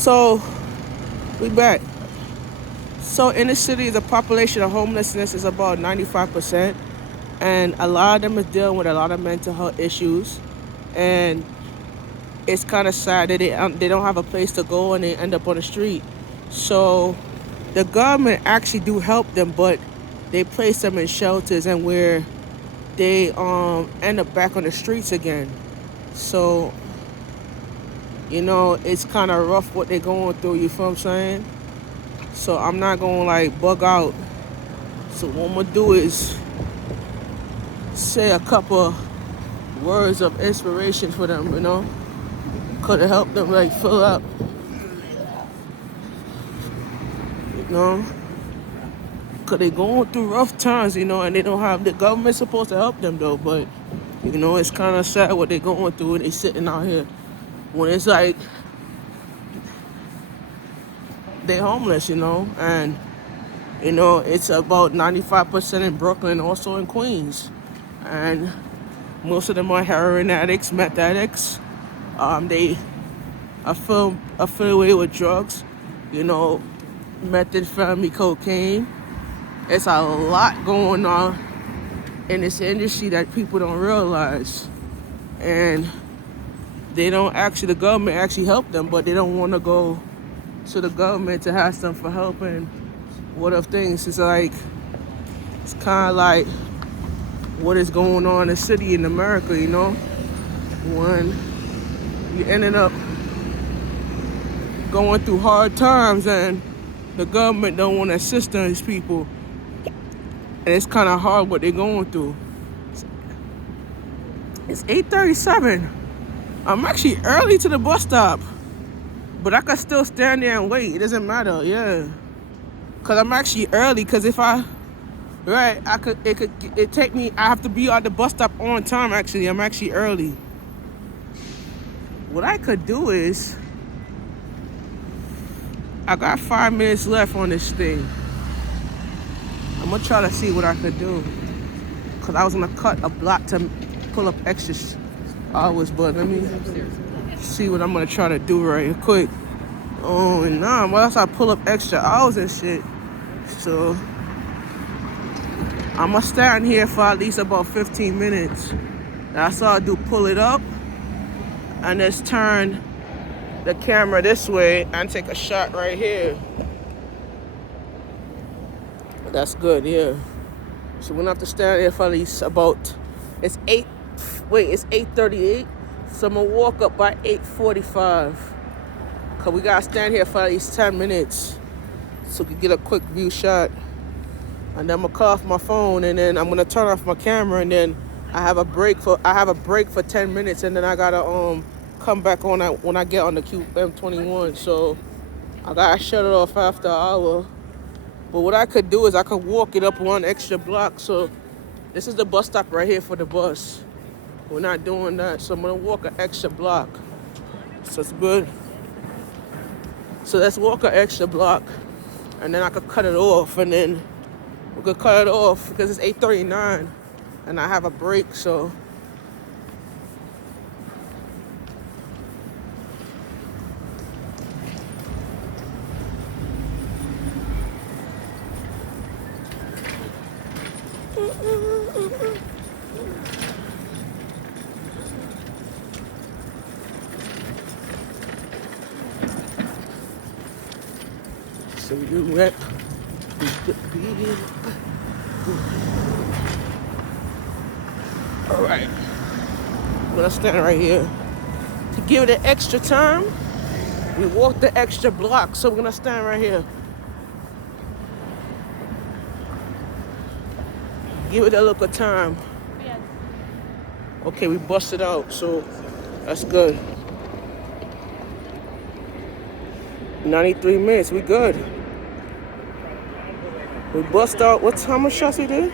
So we back. So in the city, the population of homelessness is about 95%, and a lot of them is dealing with a lot of mental health issues, and it's kind of sad that they don't have a place to go and they end up on the street. So the government actually do help them, but they place them in shelters and where they end up back on the streets again. So it's kind of rough what they're going through. You feel what I'm saying? So I'm not gonna like bug out. So what I'm gonna do is say a couple words of inspiration for them. Could have helped them like fill up. You know, cause they going through rough times. And they don't have the government supposed to help them though. But it's kind of sad what they're going through. And they sitting out here when it's like they homeless. And it's about 95% in Brooklyn, also in Queens, and most of them are heroin addicts, meth addicts. They affiliated with drugs, methamphetamine, cocaine. It's a lot going on in this industry that people don't realize, and the government actually help them, but they don't want to go to the government to ask them for help. And what if things is like, it's kind of like what is going on in the city in America, when you ended up going through hard times and the government don't want to assist these people, and it's kind of hard what they're going through. It's 8:37. I'm actually early to the bus stop, but I could still stand there and wait. It doesn't matter, yeah. Cause I'm actually early. Cause if it take me. I have to be at the bus stop on time. Actually, I'm actually early. What I could do is, I got 5 minutes left on this thing. I'm gonna try to see what I could do. Cause I was gonna cut a block to pull up extra hours, but let me see what I'm gonna try to do right quick. Oh, and what else I pull up extra hours and shit. So I'm gonna stand here for at least about 15 minutes. That's all I do, pull it up and just turn the camera this way and take a shot right here. That's good, yeah. So we're gonna have to stand here for at least about, it's 8:38. So I'm gonna walk up by 8:45. Cause we gotta stand here for at least 10 minutes so we can get a quick view shot. And then I'm gonna cut off my phone, and then I'm gonna turn off my camera, and then I have a break for 10 minutes, and then I gotta come back on when I get on the QM21. So I gotta shut it off after an hour. But what I could do is I could walk it up one extra block. So this is the bus stop right here for the bus. We're not doing that, so I'm gonna walk an extra block. So it's good. So let's walk an extra block, and then I could cut it off, and then we could cut it off because it's 8:39, and I have a break. So you wet. All right, I'm gonna stand right here to give it an extra time. We walked the extra block, so we're gonna stand right here. Give it a look of time. Okay, we busted out, so that's good. 93 minutes, we good. We bust out, how much shots we did?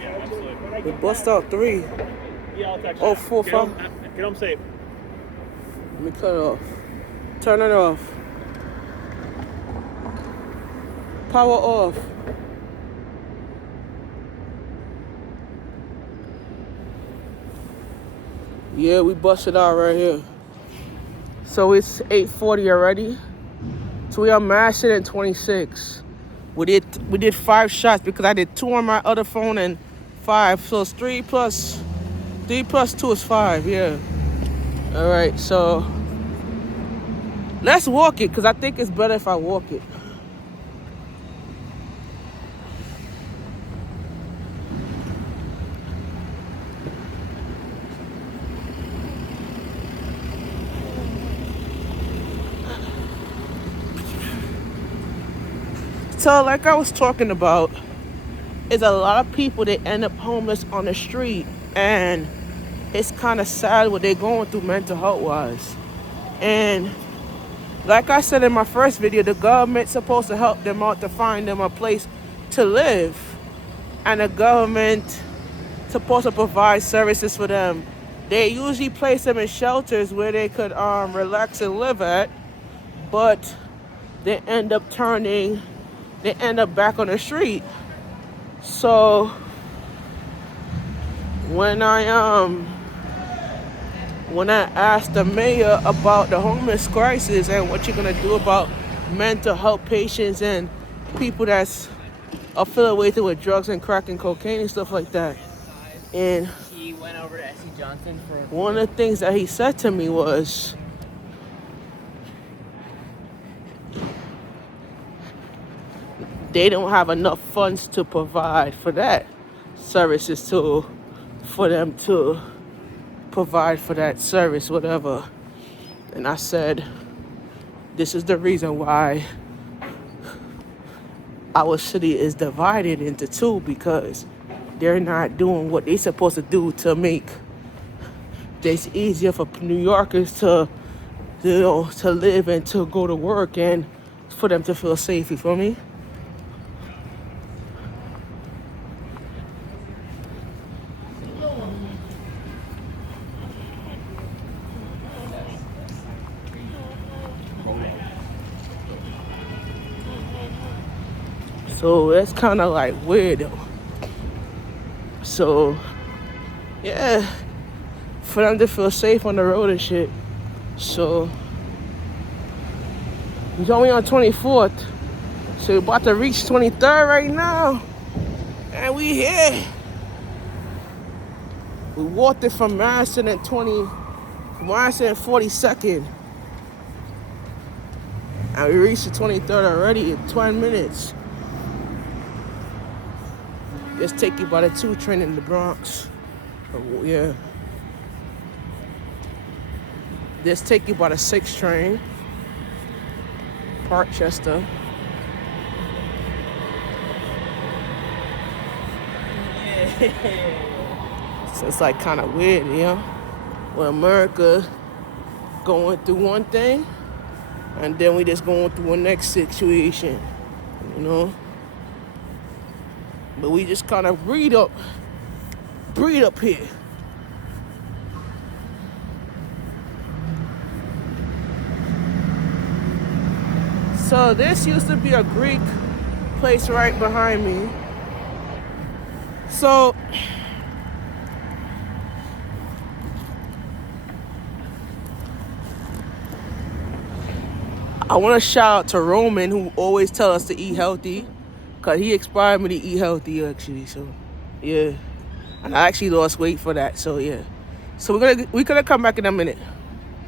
We bust out 3. Oh, 4, 5. Get home safe. Let me cut it off. Turn it off. Power off. Yeah, we busted out right here. So it's 8:40 already. So we are Madison and 26. We did 5 shots because I did 2 on my other phone and 5. So it's 3 plus 2 is 5. Yeah. All right. So let's walk it because I think it's better if I walk it. So like I was talking about, is a lot of people that end up homeless on the street, and it's kind of sad what they're going through mental health wise. And like I said in my first video, the government's supposed to help them out to find them a place to live, and the government supposed to provide services for them. They usually place them in shelters where they could relax and live at, but they end up back on the street. So when I asked the mayor about the homeless crisis and what you're gonna do about mental health patients and people that's affiliated with drugs and crack and cocaine and stuff like that, and he went over to S.C. Johnson for one of the things that he said to me was, they don't have enough funds to provide for that services for them to provide for that service, whatever. And I said, this is the reason why our city is divided into 2, because they're not doing what they're supposed to do to make this easier for New Yorkers to live and to go to work and for them to feel safe. You feel me? So that's kind of like weird though. So yeah, for them to feel safe on the road and shit. So he's only on 24th, so we're about to reach 23rd right now, and we here. We walked it from Madison and 42nd, and we reached the 23rd already in 20 minutes. Just take you by the 2 train in the Bronx. Oh, yeah. Just take you by the 6 train. Parkchester. So it's like kind of weird, you know? When America going through one thing, and then we just going through a next situation, you know? But we just kind of breed up here. So this used to be a Greek place right behind me. So I want to shout out to Roman, who always tell us to eat healthy. Cause he inspired me to eat healthy actually, so yeah. And I actually lost weight for that, so yeah. So we're gonna come back in a minute.